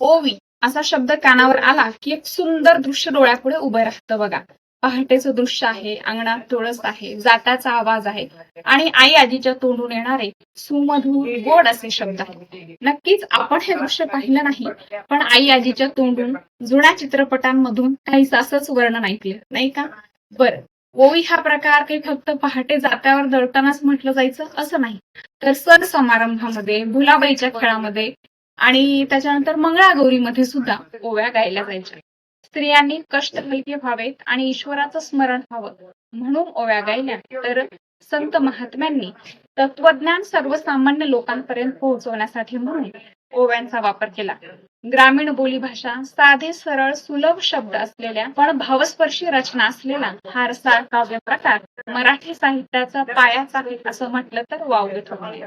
ओवी असा शब्द कानावर आला की एक सुंदर दृश्य डोळ्यापुढे उभं राहतं बघा. पहाटेचं दृश्य आहे, अंगणात तुळस आहे, जात्याचा आवाज आहे आणि आई आजीच्या तोंडून येणारे सुमधुर गोड असे शब्द आहेत. नक्कीच आपण हे दृश्य पाहिलं नाही, पण आई आजीच्या तोंडून जुन्या चित्रपटांमधून काहीच असंच वर्णन ऐकलं नाही का? बरं, ओवी हा प्रकार काही फक्त पहाटे जात्यावर दळतानाच म्हटलं जायचं असं नाही, तर सण समारंभामध्ये, भुलाबाईच्या खेळामध्ये आणि त्याच्यानंतर मंगळागौरीमध्ये सुद्धा ओव्या गायल्या जायच्या. स्त्रियांनी कष्ट हलके व्हावेत आणि ईश्वराचं स्मरण व्हावं म्हणून ओव्या गायल्या, तर संत महात्म्यांनी तत्वज्ञान सर्वसामान्य लोकांपर्यंत पोहोचवण्यासाठी म्हणून ओव्यांचा वापर केला. ग्रामीण बोलीभाषा, साधे सरळ सुलभ शब्द असलेल्या पण भावस्पर्शी रचना असलेला हा रसाळ काव्य प्रकार मराठी साहित्याचा पायाच आहे असं म्हटलं तर वावगं ठरेल.